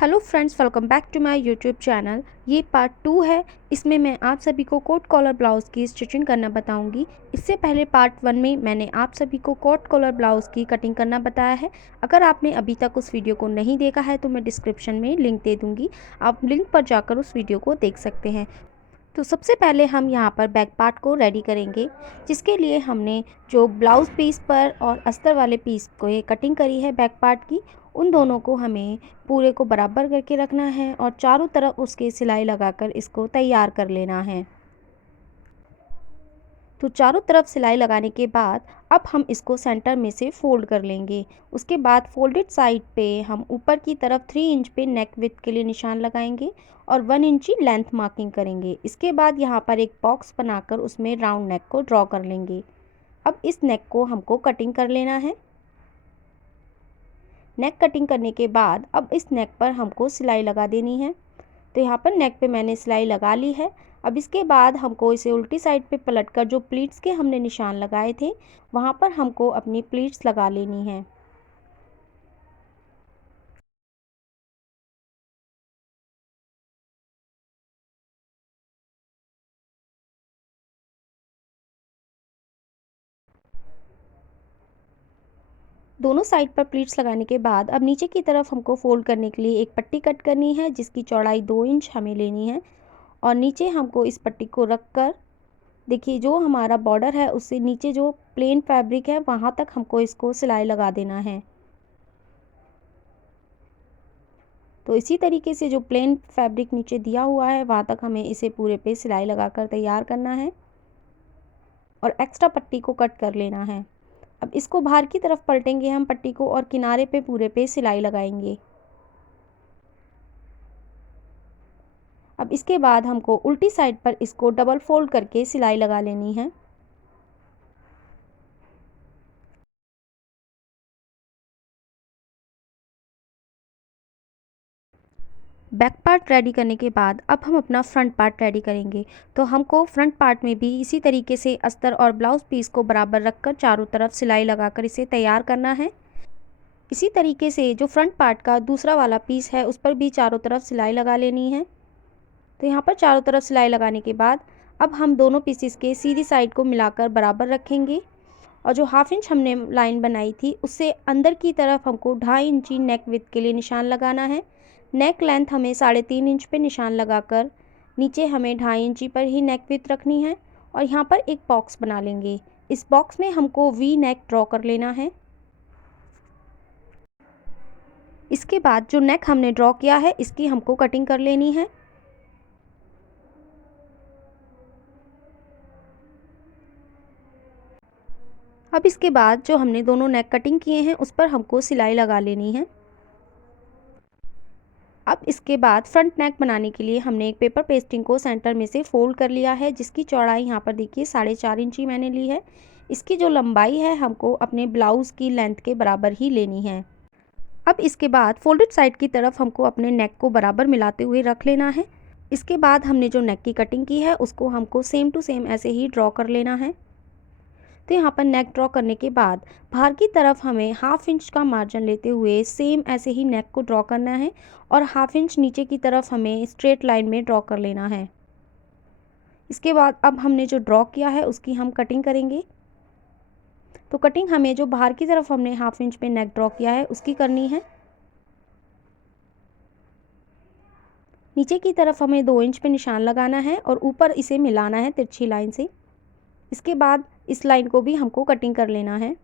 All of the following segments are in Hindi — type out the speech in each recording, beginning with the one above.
Hello friends, welcome back to my YouTube channel. ये पार्ट 2 है। इसमें मैं आप सभी को कोट कॉलर ब्लाउज़ की स्टिचिंग करना बताऊंगी। इससे पहले पार्ट 1 में मैंने आप सभी को कोट कॉलर ब्लाउज़ की कटिंग करना बताया है। अगर आपने अभी तक उस वीडियो को नहीं देखा है तो मैं डिस्क्रिप्शन में लिंक दे दूँगी, आप लिंक पर जाकर उस वीडियो को देख सकते हैं। तो सबसे पहले हम यहाँ पर बैक पार्ट को रेडी करेंगे, जिसके लिए हमने जो ब्लाउज़ पीस पर और अस्तर वाले पीस को ये कटिंग करी है बैक पार्ट की, उन दोनों को हमें पूरे को बराबर करके रखना है और चारों तरफ उसके सिलाई लगाकर इसको तैयार कर लेना है। तो चारों तरफ सिलाई लगाने के बाद अब हम इसको सेंटर में से फोल्ड कर लेंगे। उसके बाद फोल्डेड साइड पे हम ऊपर की तरफ 3 इंच पे नेक विड्थ के लिए निशान लगाएंगे और 1 इंची लेंथ मार्किंग करेंगे। इसके बाद यहाँ पर एक बॉक्स बनाकर उसमें राउंड नेक को ड्रॉ कर लेंगे। अब इस नेक को हमको कटिंग कर लेना है। नेक कटिंग करने के बाद अब इस नेक पर हमको सिलाई लगा देनी है। तो यहाँ पर नेक पे मैंने सिलाई लगा ली है। अब इसके बाद हमको इसे उल्टी साइड पे पलटकर जो प्लीट्स के हमने निशान लगाए थे वहाँ पर हमको अपनी प्लीट्स लगा लेनी है। दोनों साइड पर प्लीट्स लगाने के बाद अब नीचे की तरफ हमको फोल्ड करने के लिए एक पट्टी कट करनी है, जिसकी चौड़ाई 2 इंच हमें लेनी है। और नीचे हमको इस पट्टी को रख कर, देखिए जो हमारा बॉर्डर है उससे नीचे जो प्लेन फैब्रिक है वहाँ तक हमको इसको सिलाई लगा देना है। तो इसी तरीके से जो प्लेन फैब्रिक नीचे दिया हुआ है वहाँ तक हमें इसे पूरे पे सिलाई लगाकर तैयार करना है और एक्स्ट्रा पट्टी को कट कर लेना है। अब इसको बाहर की तरफ पलटेंगे हम पट्टी को और किनारे पे पूरे पे सिलाई लगाएंगे। अब इसके बाद हमको उल्टी साइड पर इसको डबल फोल्ड करके सिलाई लगा लेनी है। बैक पार्ट रेडी करने के बाद अब हम अपना फ्रंट पार्ट रेडी करेंगे। तो हमको फ्रंट पार्ट में भी इसी तरीके से अस्तर और ब्लाउज़ पीस को बराबर रखकर चारों तरफ सिलाई लगाकर इसे तैयार करना है। इसी तरीके से जो फ्रंट पार्ट का दूसरा वाला पीस है उस पर भी चारों तरफ सिलाई लगा लेनी है। तो यहाँ पर चारों तरफ सिलाई लगाने के बाद अब हम दोनों पीसेस के सीधी साइड को मिलाकर बराबर रखेंगे और जो 1/2 इंच हमने लाइन बनाई थी उससे अंदर की तरफ हमको 2.5 इंची नेक विड्थ के लिए निशान लगाना है। नेक लेंथ हमें 3.5 इंच पे निशान लगाकर नीचे हमें 2.5 इंची पर ही नेक विड्थ रखनी है और यहाँ पर एक बॉक्स बना लेंगे। इस बॉक्स में हमको वी नेक ड्रॉ कर लेना है। इसके बाद जो नेक हमने ड्रॉ किया है इसकी हमको कटिंग कर लेनी है। अब इसके बाद जो हमने दोनों नेक कटिंग किए हैं उस पर हमको सिलाई लगा लेनी है। अब इसके बाद फ्रंट नेक बनाने के लिए हमने एक पेपर पेस्टिंग को सेंटर में से फोल्ड कर लिया है, जिसकी चौड़ाई यहाँ पर देखिए 4.5 इंची मैंने ली है। इसकी जो लंबाई है हमको अपने ब्लाउज़ की लेंथ के बराबर ही लेनी है। अब इसके बाद फोल्डेड साइड की तरफ हमको अपने नेक को बराबर मिलाते हुए रख लेना है। इसके बाद हमने जो नेक की कटिंग की है उसको हमको सेम टू सेम ऐसे ही ड्रॉ कर लेना है। तो यहाँ पर नेक ड्रॉ करने के बाद बाहर की तरफ हमें 1/2 इंच का मार्जिन लेते हुए सेम ऐसे ही नेक को ड्रॉ करना है और 1/2 इंच नीचे की तरफ हमें स्ट्रेट लाइन में ड्रॉ कर लेना है। इसके बाद अब हमने जो ड्रॉ किया है उसकी हम कटिंग करेंगे। तो कटिंग हमें जो बाहर की तरफ हमने 1/2 इंच पे नेक ड्रॉ किया है उसकी करनी है। नीचे की तरफ हमें 2 इंच पे निशान लगाना है और ऊपर इसे मिलाना है तिरछी लाइन से। इसके बाद इस लाइन को भी हमको कटिंग कर लेना है।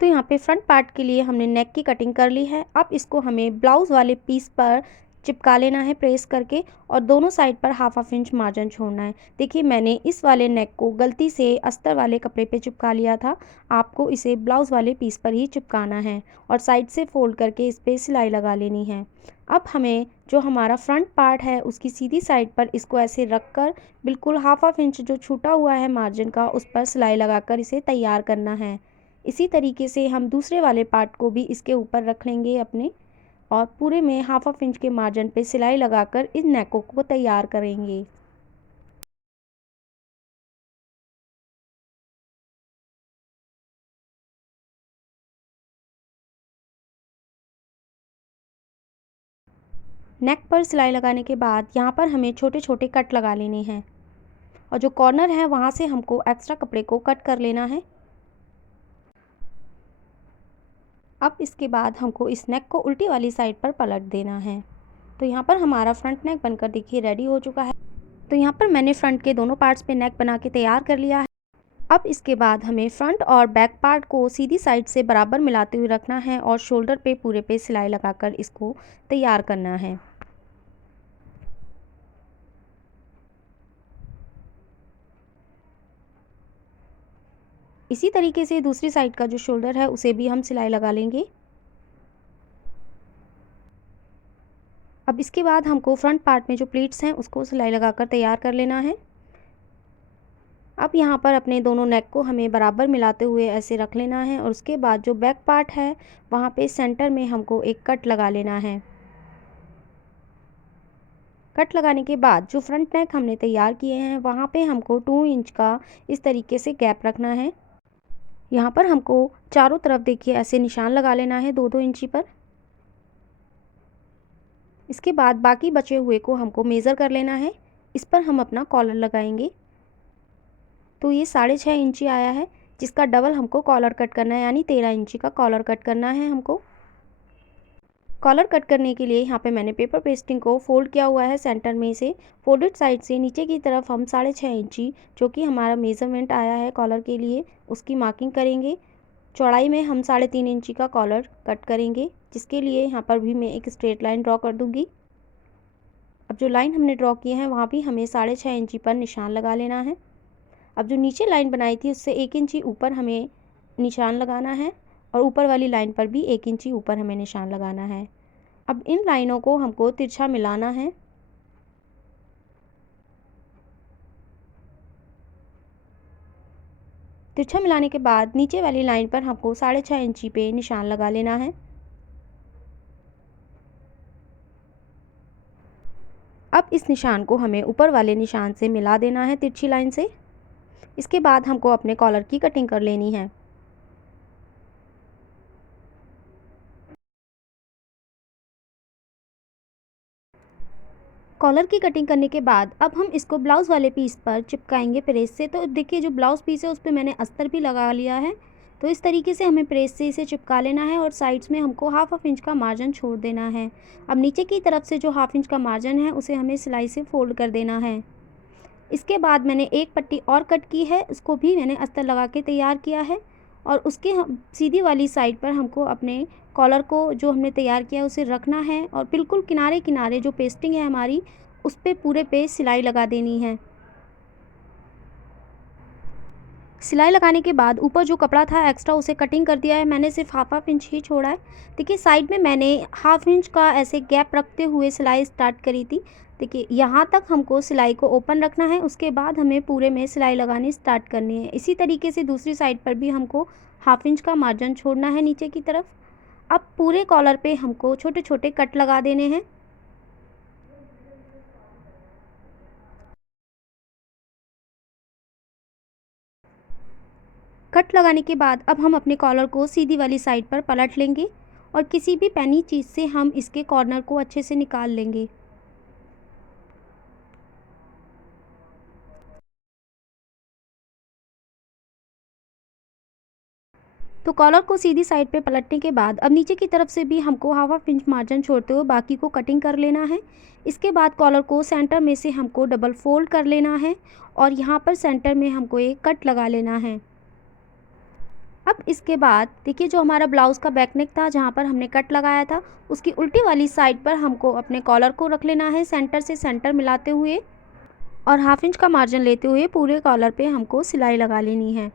तो यहाँ पे फ्रंट पार्ट के लिए हमने नेक की कटिंग कर ली है। अब इसको हमें ब्लाउज़ वाले पीस पर चिपका लेना है प्रेस करके और दोनों साइड पर 1/2 इंच मार्जिन छोड़ना है। देखिए मैंने इस वाले नेक को गलती से अस्तर वाले कपड़े पे चिपका लिया था, आपको इसे ब्लाउज़ वाले पीस पर ही चिपकाना है और साइड से फोल्ड करके इस पर सिलाई लगा लेनी है। अब हमें जो हमारा फ्रंट पार्ट है उसकी सीधी साइड पर इसको ऐसे रख कर बिल्कुल 1/2 इंच जो छूटा हुआ है मार्जिन का उस पर सिलाई लगाकर इसे तैयार करना है। इसी तरीके से हम दूसरे वाले पार्ट को भी इसके ऊपर रख लेंगे अपने और पूरे में 1/2 इंच के मार्जिन पे सिलाई लगाकर इन नेकों को तैयार करेंगे। नेक पर सिलाई लगाने के बाद यहाँ पर हमें छोटे छोटे कट लगा लेने हैं और जो कॉर्नर है वहाँ से हमको एक्स्ट्रा कपड़े को कट कर लेना है। अब इसके बाद हमको इस नेक को उल्टी वाली साइड पर पलट देना है। तो यहाँ पर हमारा फ्रंट नेक बनकर देखिए रेडी हो चुका है। तो यहाँ पर मैंने फ्रंट के दोनों पार्ट्स पे नेक बना के तैयार कर लिया है। अब इसके बाद हमें फ्रंट और बैक पार्ट को सीधी साइड से बराबर मिलाते हुए रखना है और शोल्डर पे पूरे पे सिलाई लगाकर इसको तैयार करना है। इसी तरीके से दूसरी साइड का जो शोल्डर है उसे भी हम सिलाई लगा लेंगे। अब इसके बाद हमको फ्रंट पार्ट में जो प्लीट्स हैं उसको सिलाई लगाकर तैयार कर लेना है। अब यहाँ पर अपने दोनों नेक को हमें बराबर मिलाते हुए ऐसे रख लेना है और उसके बाद जो बैक पार्ट है वहाँ पे सेंटर में हमको एक कट लगा लेना है। कट लगाने के बाद जो फ्रंट नेक हमने तैयार किए हैं वहाँ पे हमको 2 इंच का इस तरीके से गैप रखना है। यहाँ पर हमको चारों तरफ देखिए ऐसे निशान लगा लेना है 2-2 इंची पर। इसके बाद बाकी बचे हुए को हमको मेज़र कर लेना है। इस पर हम अपना कॉलर लगाएंगे। तो ये 6.5 इंची आया है, जिसका डबल हमको कॉलर कट करना है, यानी 13 इंची का कॉलर कट करना है हमको। कॉलर कट करने के लिए यहाँ पे मैंने पेपर पेस्टिंग को फोल्ड किया हुआ है सेंटर में से। फोल्डेड साइड से नीचे की तरफ हम 6.5 इंची जो कि हमारा मेज़रमेंट आया है कॉलर के लिए उसकी मार्किंग करेंगे। चौड़ाई में हम 3.5 इंची का कॉलर कट करेंगे, जिसके लिए यहाँ पर भी मैं एक स्ट्रेट लाइन ड्रॉ कर दूँगी। अब जो लाइन हमने ड्रॉ की है वहाँ भी हमें 6.5 इंची पर निशान लगा लेना है। अब जो नीचे लाइन बनाई थी उससे 1 इंची ऊपर हमें निशान लगाना है और ऊपर वाली लाइन पर भी 1 इंची ऊपर हमें निशान लगाना है। अब इन लाइनों को हमको तिरछा मिलाना है। तिरछा मिलाने के बाद नीचे वाली लाइन पर हमको 6.5 इंची पे निशान लगा लेना है। अब इस निशान को हमें ऊपर वाले निशान से मिला देना है तिरछी लाइन से। इसके बाद हमको अपने कॉलर की कटिंग कर लेनी है। कॉलर की कटिंग करने के बाद अब हम इसको ब्लाउज़ वाले पीस पर चिपकाएंगे प्रेस से। तो देखिए जो ब्लाउज़ पीस है उस पर मैंने अस्तर भी लगा लिया है। तो इस तरीके से हमें प्रेस से इसे चिपका लेना है और साइड्स में हमको हाफ इंच का मार्जिन छोड़ देना है। अब नीचे की तरफ से जो हाफ इंच का मार्जिन है उसे हमें सिलाई से फोल्ड कर देना है। इसके बाद मैंने एक पट्टी और कट की है, उसको भी मैंने अस्तर लगा के तैयार किया है और उसके हम सीधी वाली साइड पर हमको अपने कॉलर को जो हमने तैयार किया है उसे रखना है और बिल्कुल किनारे किनारे जो पेस्टिंग है हमारी उस पे पूरे पे सिलाई लगा देनी है। सिलाई लगाने के बाद ऊपर जो कपड़ा था एक्स्ट्रा उसे कटिंग कर दिया है मैंने, सिर्फ हाफ इंच ही छोड़ा है। देखिए साइड में मैंने हाफ इंच का ऐसे गैप रखते हुए सिलाई स्टार्ट करी थी। देखिए यहाँ तक हमको सिलाई को ओपन रखना है, उसके बाद हमें पूरे में सिलाई लगानी स्टार्ट करनी है। इसी तरीके से दूसरी साइड पर भी हमको हाफ इंच का मार्जिन छोड़ना है नीचे की तरफ। अब पूरे कॉलर पे हमको छोटे छोटे कट लगा देने हैं। कट लगाने के बाद अब हम अपने कॉलर को सीधी वाली साइड पर पलट लेंगे और किसी भी पैनी चीज़ से हम इसके कॉर्नर को अच्छे से निकाल लेंगे। तो कॉलर को सीधी साइड पे पलटने के बाद अब नीचे की तरफ से भी हमको हाफ इंच मार्जिन छोड़ते हुए बाकी को कटिंग कर लेना है। इसके बाद कॉलर को सेंटर में से हमको डबल फोल्ड कर लेना है और यहाँ पर सेंटर में हमको एक कट लगा लेना है। अब इसके बाद देखिए जो हमारा ब्लाउज़ का बैक नेक था जहाँ पर हमने कट लगाया था उसकी उल्टी वाली साइड पर हमको अपने कॉलर को रख लेना है सेंटर से सेंटर मिलाते हुए और हाफ इंच का मार्जिन लेते हुए पूरे कॉलर पे हमको सिलाई लगा लेनी है।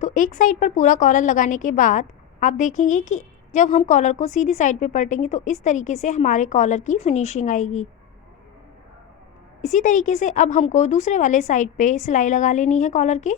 तो एक साइड पर पूरा कॉलर लगाने के बाद आप देखेंगे कि जब हम कॉलर को सीधी साइड पे पलटेंगे तो इस तरीके से हमारे कॉलर की फिनिशिंग आएगी। इसी तरीके से अब हमको दूसरे वाले साइड पे सिलाई लगा लेनी है कॉलर के।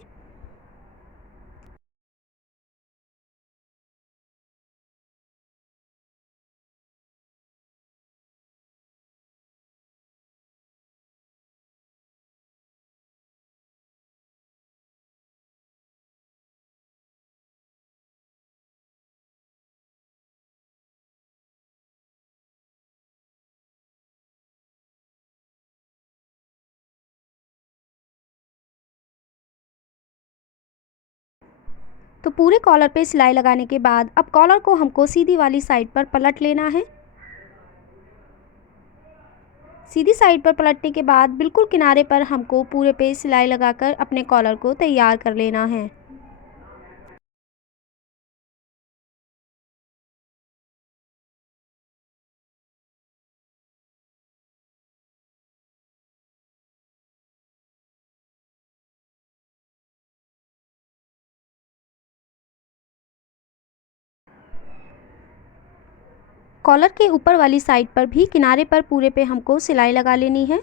तो पूरे कॉलर पे सिलाई लगाने के बाद अब कॉलर को हमको सीधी वाली साइड पर पलट लेना है। सीधी साइड पर पलटने के बाद बिल्कुल किनारे पर हमको पूरे पे सिलाई लगाकर अपने कॉलर को तैयार कर लेना है। कॉलर के ऊपर वाली साइड पर भी किनारे पर पूरे पे हमको सिलाई लगा लेनी है।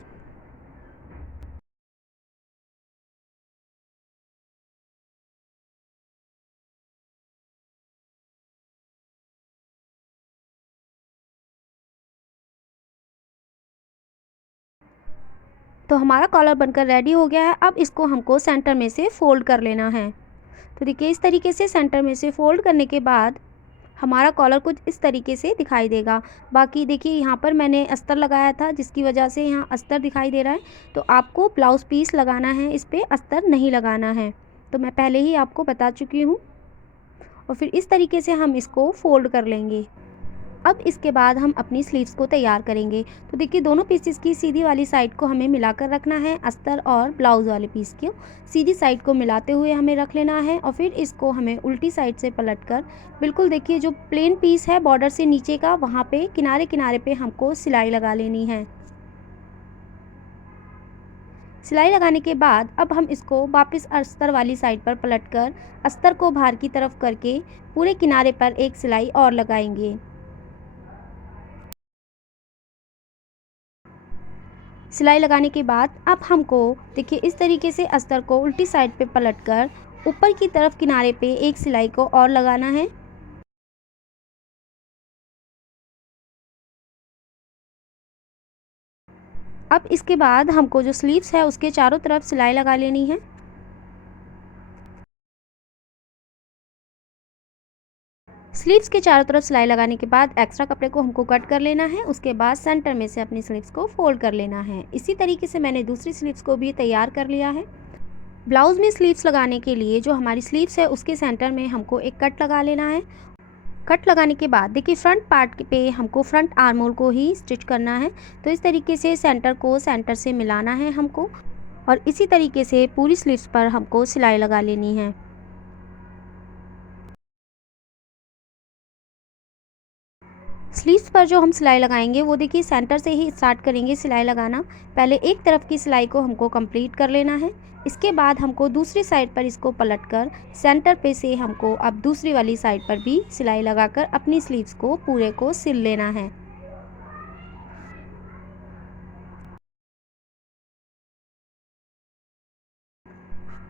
तो हमारा कॉलर बनकर रेडी हो गया है। अब इसको हमको सेंटर में से फोल्ड कर लेना है। तो देखिए इस तरीके से सेंटर में से फोल्ड करने के बाद हमारा कॉलर कुछ इस तरीके से दिखाई देगा। बाकी देखिए यहाँ पर मैंने अस्तर लगाया था जिसकी वजह से यहाँ अस्तर दिखाई दे रहा है। तो आपको ब्लाउज़ पीस लगाना है, इस पर अस्तर नहीं लगाना है। तो मैं पहले ही आपको बता चुकी हूँ। और फिर इस तरीके से हम इसको फोल्ड कर लेंगे। अब इसके बाद हम अपनी स्लीव्स को तैयार करेंगे। तो देखिए दोनों पीसेस की सीधी वाली साइड को हमें मिलाकर रखना है। अस्तर और ब्लाउज़ वाले पीस को सीधी साइड को मिलाते हुए हमें रख लेना है और फिर इसको हमें उल्टी साइड से पलटकर बिल्कुल देखिए जो प्लेन पीस है बॉर्डर से नीचे का, वहाँ पे किनारे किनारे पे हमको सिलाई लगा लेनी है। सिलाई लगाने के बाद अब हम इसको वापस अस्तर वाली साइड पर पलटकर अस्तर को बाहर की तरफ करके पूरे किनारे पर एक सिलाई और लगाएंगे। सिलाई लगाने के बाद अब हमको देखिए इस तरीके से अस्तर को उल्टी साइड पे पलटकर ऊपर की तरफ किनारे पे एक सिलाई को और लगाना है। अब इसके बाद हमको जो स्लीव्स है उसके चारों तरफ सिलाई लगा लेनी है। स्लीव्स के चारों तरफ सिलाई लगाने के बाद एक्स्ट्रा कपड़े को हमको कट कर लेना है। उसके बाद सेंटर में से अपनी स्लीव्स को फोल्ड कर लेना है। इसी तरीके से मैंने दूसरी स्लीव्स को भी तैयार कर लिया है। ब्लाउज़ में स्लीव्स लगाने के लिए जो हमारी स्लीव्स है उसके सेंटर में हमको एक कट लगा लेना है। कट लगाने के बाद देखिए फ्रंट पार्ट पे हमको फ्रंट आर्म होल को ही स्टिच करना है। तो इस तरीके से सेंटर को सेंटर से मिलाना है हमको और इसी तरीके से पूरी स्लीव्स पर हमको सिलाई लगा लेनी है। स्लीव्स पर जो हम सिलाई लगाएंगे वो देखिए सेंटर से ही स्टार्ट करेंगे सिलाई लगाना। पहले एक तरफ की सिलाई को हमको कंप्लीट कर लेना है। इसके बाद हमको दूसरी साइड पर इसको पलटकर सेंटर पे से हमको अब दूसरी वाली साइड पर भी सिलाई लगाकर अपनी स्लीव्स को पूरे को सिल लेना है।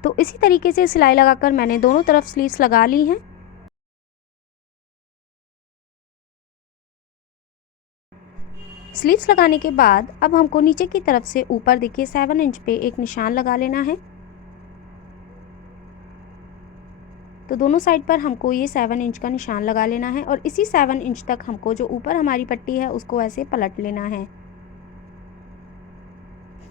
तो इसी तरीके से सिलाई लगाकर मैंने दोनों तरफ स्लीव्स लगा ली हैं। स्लीव्स लगाने के बाद अब हमको नीचे की तरफ से ऊपर देखिए 7 इंच पे एक निशान लगा लेना है। तो दोनों साइड पर हमको ये 7 इंच का निशान लगा लेना है और इसी 7 इंच तक हमको जो ऊपर हमारी पट्टी है उसको ऐसे पलट लेना है।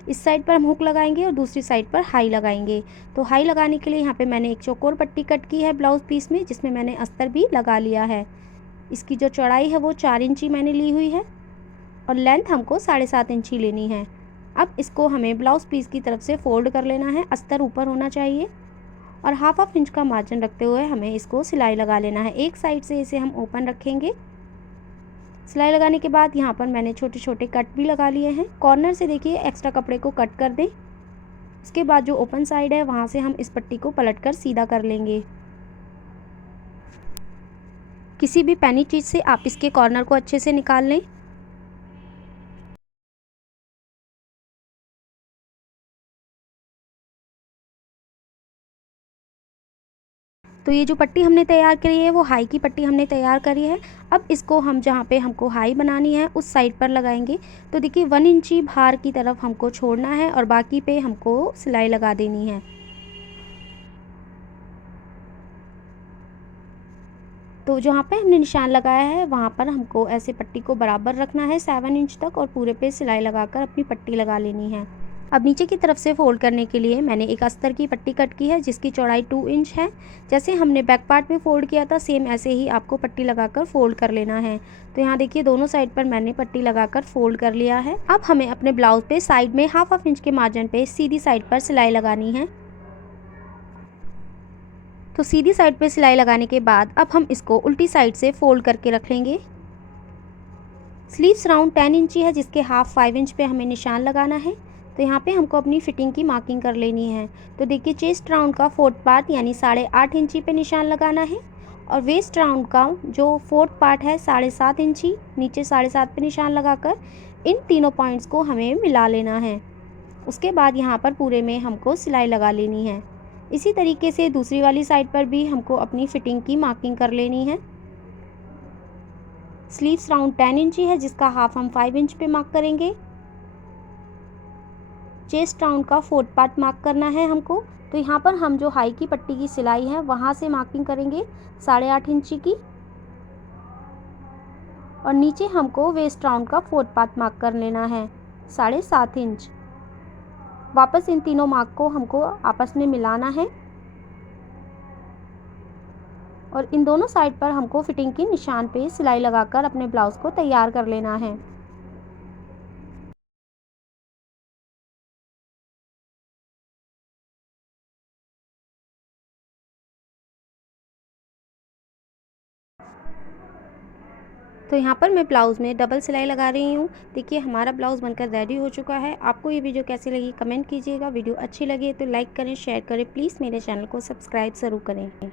इस साइड पर हम हुक लगाएंगे और दूसरी साइड पर हाई लगाएंगे। तो हाई लगाने के लिए यहाँ पे मैंने एक चौकोर पट्टी कट की है ब्लाउज़ पीस में, जिसमें मैंने अस्तर भी लगा लिया है। इसकी जो चौड़ाई है वो 4 इंची मैंने ली हुई है और लेंथ हमको 7.5 इंची लेनी है। अब इसको हमें ब्लाउज़ पीस की तरफ से फोल्ड कर लेना है। अस्तर ऊपर होना चाहिए और हाफ इंच का मार्जिन रखते हुए हमें इसको सिलाई लगा लेना है। एक साइड से इसे हम ओपन रखेंगे। सिलाई लगाने के बाद यहाँ पर मैंने छोटे छोटे कट भी लगा लिए हैं। कॉर्नर से देखिए एक्स्ट्रा कपड़े को कट कर दें। इसके बाद जो ओपन साइड है वहाँ से हम इस पट्टी को पलटकर सीधा कर लेंगे। किसी भी पैनी चीज़ से आप इसके कॉर्नर को अच्छे से निकाल लें। तो ये जो पट्टी हमने तैयार करी है वो हाई की पट्टी हमने तैयार करी है। अब इसको हम जहाँ पे हमको हाई बनानी है उस साइड पर लगाएंगे। तो देखिए 1 इंची बाहर की तरफ हमको छोड़ना है और बाकी पे हमको सिलाई लगा देनी है। तो जहाँ पे हमने निशान लगाया है वहाँ पर हमको ऐसे पट्टी को बराबर रखना है 7 इंच तक और पूरे पे सिलाई लगाकर अपनी पट्टी लगा लेनी है। अब नीचे की तरफ से फ़ोल्ड करने के लिए मैंने एक अस्तर की पट्टी कट की है जिसकी चौड़ाई 2 इंच है। जैसे हमने बैक पार्ट में फ़ोल्ड किया था सेम ऐसे ही आपको पट्टी लगाकर फ़ोल्ड कर लेना है। तो यहाँ देखिए दोनों साइड पर मैंने पट्टी लगाकर फ़ोल्ड कर लिया है। अब हमें अपने ब्लाउज़ पे साइड में हाफ इंच के मार्जिन पे सीधी साइड पर सिलाई लगानी है। तो सीधी साइड पे सिलाई लगाने के बाद अब हम इसको उल्टी साइड से फ़ोल्ड करके रख लेंगे। स्लीव्स राउंड 10 इंची है जिसके हाफ 5 इंच पे हमें निशान लगाना है। तो यहाँ पे हमको अपनी फिटिंग की मार्किंग कर लेनी है। तो देखिए चेस्ट राउंड का 4th पार्ट यानी 8.5 इंची पे निशान लगाना है और वेस्ट राउंड का जो 4th पार्ट है 7.5 इंची नीचे 7.5 पे निशान लगाकर इन तीनों पॉइंट्स को हमें मिला लेना है। उसके बाद यहाँ पर पूरे में हमको सिलाई लगा लेनी है। इसी तरीके से दूसरी वाली साइड पर भी हमको अपनी फिटिंग की मार्किंग कर लेनी है। स्लीव्स राउंड 10 इंची है जिसका हाफ हम 5 इंच पे मार्क करेंगे। चेस्ट राउंड का 4th पार्ट मार्क करना है हमको। तो यहाँ पर हम जो हाई की पट्टी की सिलाई है वहाँ से मार्किंग करेंगे 8.5 इंची की और नीचे हमको वेस्ट राउंड का 4th पार्ट मार्क कर लेना है 7.5 इंच। वापस इन तीनों मार्क को हमको आपस में मिलाना है और इन दोनों साइड पर हमको फिटिंग की निशान पे सिलाई लगाकर अपने ब्लाउज़ को तैयार कर लेना है। तो यहाँ पर मैं ब्लाउज़ में डबल सिलाई लगा रही हूँ। देखिए हमारा ब्लाउज़ बनकर रेडी हो चुका है। आपको ये वीडियो कैसी लगी कमेंट कीजिएगा। वीडियो अच्छी लगे तो लाइक करें, शेयर करें। प्लीज़ मेरे चैनल को सब्सक्राइब ज़रूर करें।